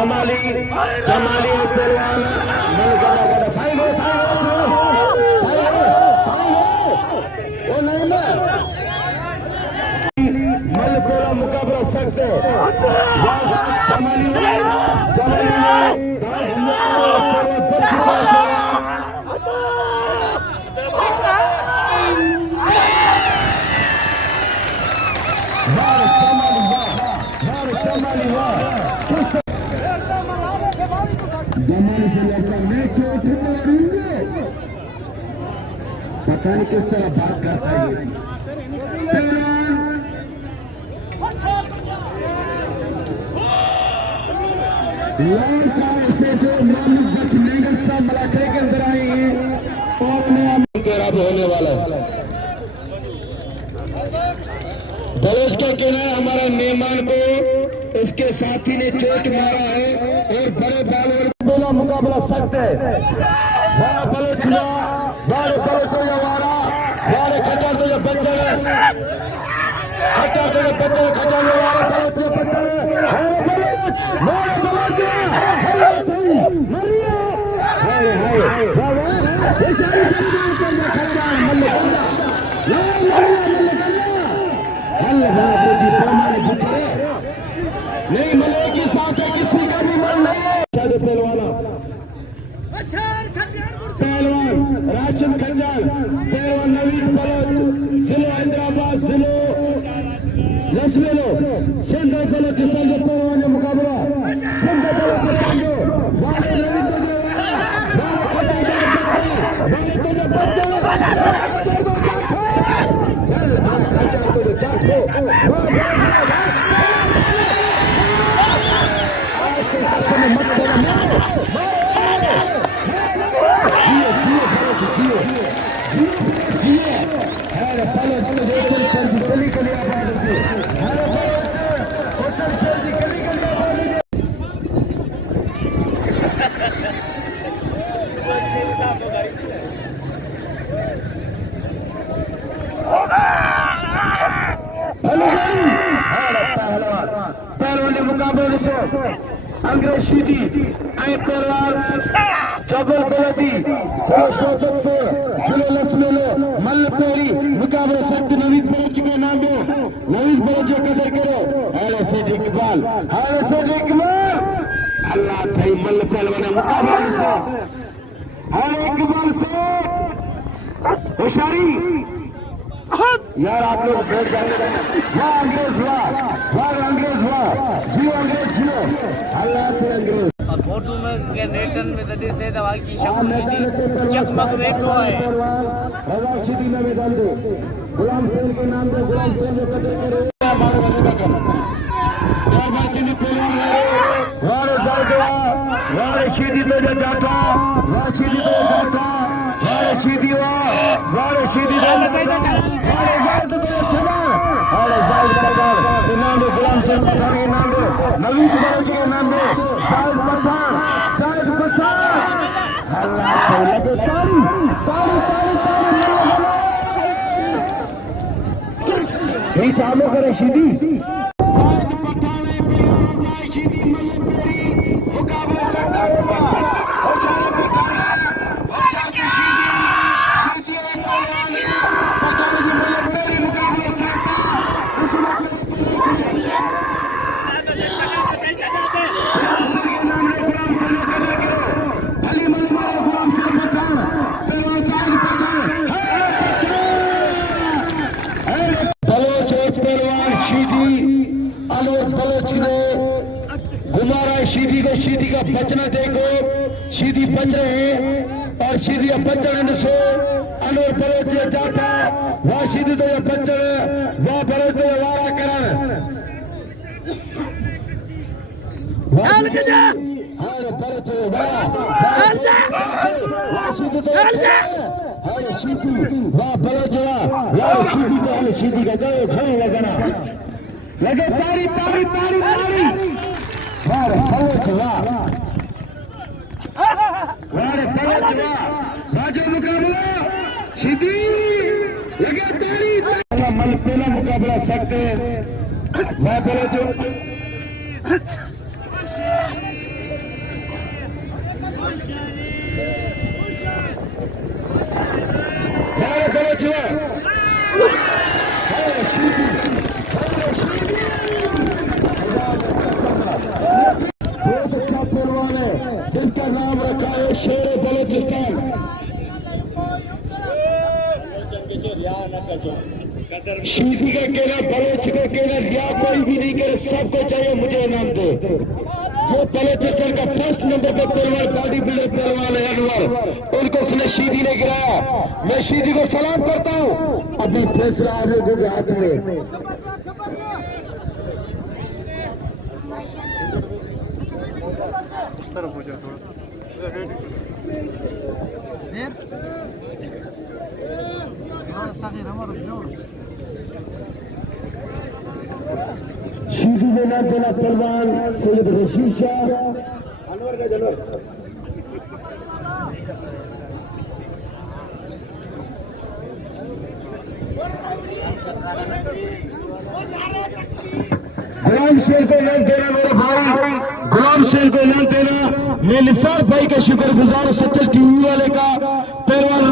जमाली जमाली पहलवान मलगड़ा साइड वो नहीं मलकोला मुकाबला सकते जमाली जमाने से लगता मैं चोट मारूंगा। पता नहीं किस तरह बात करता है ऐसे जो मालिक बच मेगल साहब मलाखे के अंदर आए हैं और उन्हें तेरा भी होने वाला है। बलोच का कहना है हमारा मेहमान को उसके साथी ने चोट मारा है और बड़े बाल मुकाबला सख्त है। बड़ा बलोच बड़े बलोच तो हमारा बड़े खटर तो बच्चे खटर तो बच्चे खटर हमारे बलोच के बच्चे बड़े बलोच नहीं मलेगी साथ है किसी का भी मन नहीं है। पहलवाना पहलवान राशिद खंजाल पहलवान नवीन बलोच जिलो हैदराबाद जिलो लक्ष्मेलो सिंध बलोच पहलवान मुकाबला सिंध बलोच बारे नवीन तुझे बारे तुझे बच्चे तुझे जाट हो पहलवान मुकाबले अंग्रेज शीदी आई पहलवान जबर बलदी मल्ल पेरी मुकाबले सख्त नवीद बलोच के नाम दो नवीद बलोच कदर करो अरे सैद इकबाल अल्लाह भाई मल्ल पहलवान मुकाबले से अरे इकबाल से होशियारी यार आप लोग बैठ जाते वाह अंग्रेज वाह अंग्रेज वाह जियो अंग्रेज जियो अल्लाह पे अंग्रेज फोटो में के नेटन में दे से दवा की चकमक बैठो है रवा सीधी में मैदान दो गुलाम हुसैन के नाम पे गुलाम हुसैन जो कदर करे हमारे वजह का यार बाकी ने पहलवान वारे जागवा वारे सीधी तो जो जाता वारे सीधी तो जाता वारे सीधी वारे सीधी वारे जागत तो चला वारे जागत के नाम दे गुलाम हुसैन पठान के नाम दे नवीद बलोच के नाम दे साहिब पठान अल्लाह लगे ताली यही चालू करे सीधी साहिब पठान सीधी मल्लपेरी मुकाबला करना होगा और साहिब पठान और साहिब सीधी पठान की मल्लपेरी मुकाबला करता शीदी का बचना देखो शीदी बच रहे हैं और शीदी बच रहे सो अनोर बलोच जाता वह शीदी तो बच रहे वह बलोच तो वारा करण शीदी का गए खड़े लगना लगे तारी तारी तारी तारी वारे बलोच वारे बलोच बाजू मुकाबला सीधी लगे तारी मन पहला मुकाबला सकते वाह बलोच बहुत अच्छा पहलवान है जिसका नाम रखा है शेर बलोचिस्तान। शीटी का कहना, बलोच का कहना, या कोई भी नहीं करे, सबको चाहिए मुझे इनाम दो। जो बलोचिस्तान का फर्स्ट नंबर पे पहलवान, बॉडी बिल्डर पहलवान है अनवर, उनको उसने शीटी ने गिराया। मैं शीटी को सलाम करता हूँ। अभी फैसला आप लोगों के हाथ में। तरफ हो जाओ थोड़ा शीटी में नाम देना पहलवान सैयद रशीद शाह अनवर का जनवर। गुलाम शेर को इनाम देना मेरे भाई, गुलाम शेर को इनाम देना। मैं निसार भाई का शुक्रगुजार हूं, सच्चल टीवी वाले का। पहलवान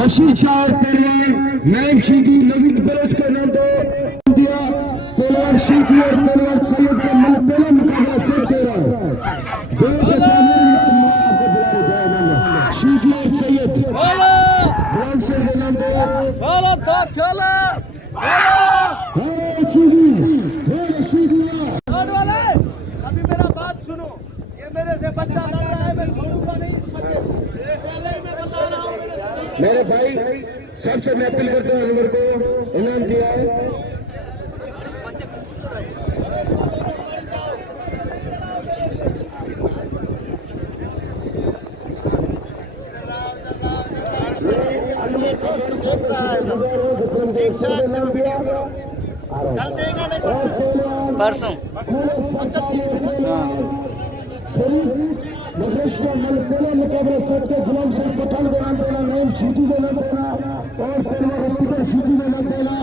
रशीद शाह और पहलवान नईम शीटी नवीद बलोच को इनाम दिया। पहलवान शीटी और पहलवान सैयद का मतलब पहला मुकाबला सिर्फ दे रहा हूँ। आपको बुला जाएगा शीटी और सैयद गुलाम शेर को इनाम दिया। अभी मेरा बात सुनो, ये मेरे से बच्चा लग रहा है, मैं छोड़ूंगा नहीं इस बच्चे को। मेरे भाई सबसे मैं अपील करता हूँ अनवर को इनाम दिया है। परसों मुकाबला सबके गुलाम शेर पठान को नाम देना, नईम शीटी को नाम देना और पहलवान शीटी को नाम देना।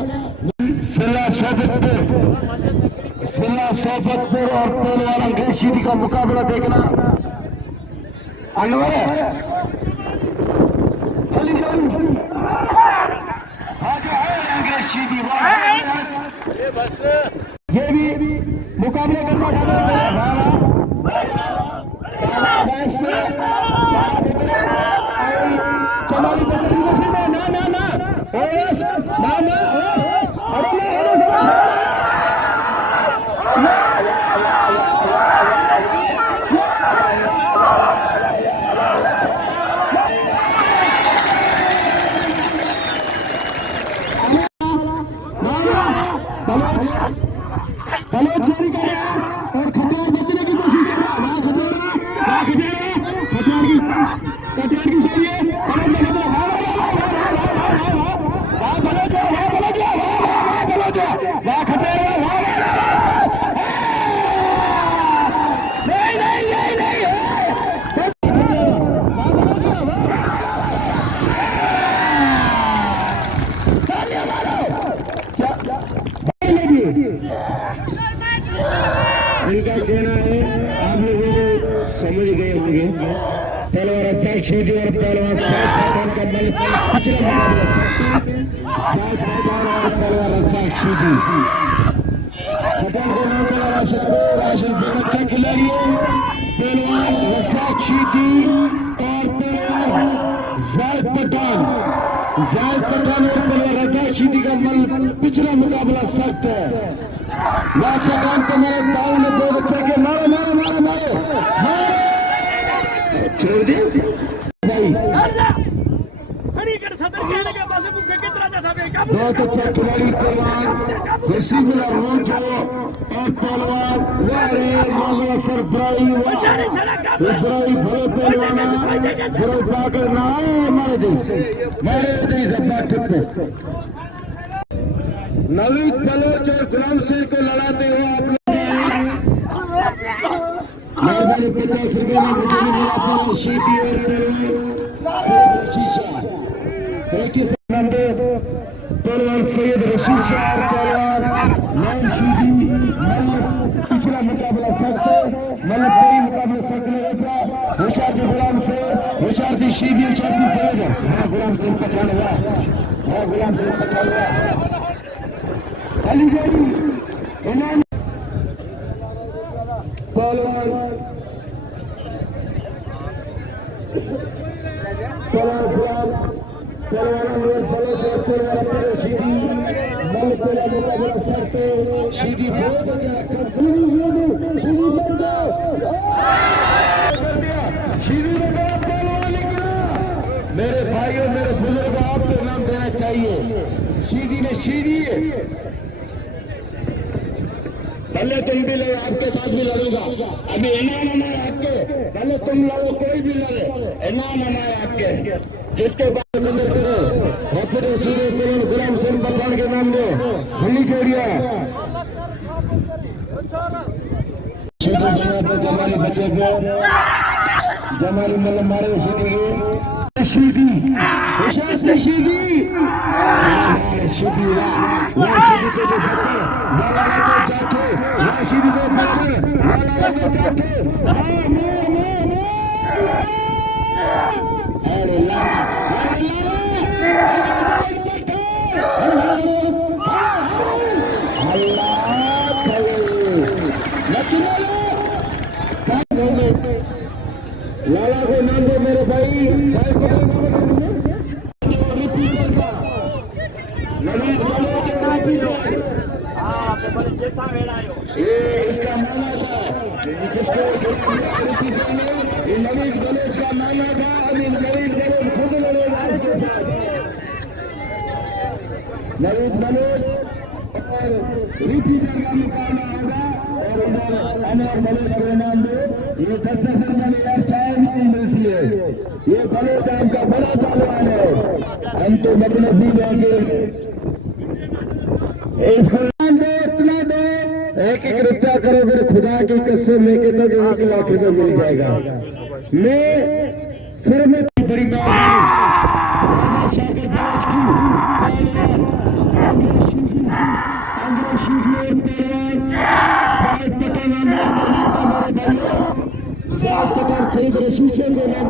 सिला सोबतपुर और पहलवान अंग्रेज शीटी का मुकाबला देखना। अनवर अंग्रेज शीटी ये भी मुकाबला करना। चमाली पकड़ी मछली में ना ना ना ना ना बलोच चोरी कर रहा है और खटियार बचने की कोशिश कर रहा है। खटियार की सही है। इनका कहना है, आप लोगों को समझ गए होंगे, पहलवान अच्छा शीटी और पहलवान सात पठान का मल पिछला मुकाबला सात पठान और पहलवान अच्छा शीटी। पठान को नाम मिला राशन बहुत अच्छा खिलाड़ी है। पहलवान रफाक शीटी और पहलवान जायद पठान और पहलवान रफाक शीटी का मल पिछला मुकाबला सख्त है। मैं पठान को मेरे ताऊ ने दो बच्चे के मारो मारो मारो मारो छोड़ दे भाई। बहुत अच्छा खिलाड़ी पहलवान रसीबुल्ला रोजो और पहलवान वारे सरफराई इब्राहिम भरे पहलवान भरो पाकर ना मारे दे जब्बा ठप्पे। नवीद बलोच और गुलाम शेर को लड़ाते हुए आप लोग मेहरबानी 50 रुपए में मुझे भी मिला था। शीटी और पहलवान पहलवान सैयद रशीद शाह और पहलवान नईम शीटी पिछला मुकाबला सख्त मतलब कोई मुकाबला सख्त नहीं था। होशियार के गुलाम शेर शीदी चौकी फैज मैं गुलाम सिंह पठान हुआ मैं गुलाम सिंह पठान हुआ अली गई इनाम पहलवान शीदी मन पहला मुकाबला सरते शीदी बहुत हो गया शीदी बंद शीदी ने बड़ा पहलवान निकला मेरे भाइयों मेरे बुजुर्गों आपको इनाम देना चाहिए शीदी ने शीदी पहले तुम भी लड़ो आपके साथ भी लड़ूंगा अभी इनाम हमारे आपके पहले तुम लड़ो कोई भी लड़े इनाम हमारे आपके जिसके बाद मंदिर करो अपने सीधे पहलवान गुलाम सिंह पठान के नाम में होली जोड़िया सीधे जगह पे जमाली बच्चे को जमाली मतलब मारे सीधी शीदी शीदी शीदी वाह शीदी के जो बच्चे लाला को जाके वाह शीदी के बच्चे लाला को जाके अरे लाला लाला को नाम दो मेरे भाई साहब को रिपीटर का नवीन ये इसका माना था जिसको ये नवीन गणेश का माना था अभी नवीन गणेश खुद लड़ेगा इसके साथ नवीन गणेश रिपीटर का मुकाबला होगा और इधर अमर बलोच के नाम दो ये 10 में यार चाय भी नहीं मिलती है ये बलोच आपका बड़ा पहलवान है हम तो मतलब भी बैठे इसको इतना दो एक रुपया करोगे खुदा की कसम लेके तो 1 लाख रुपये मिल जाएगा मैं सिर में बड़ी सईद रशीशे के नाम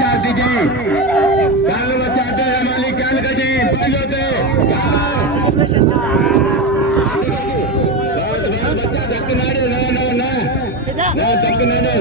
शादी जी काल बचाते हमारी काल गजे बंद होते बच्चा धक्के मारे ना ना ना धक्के ना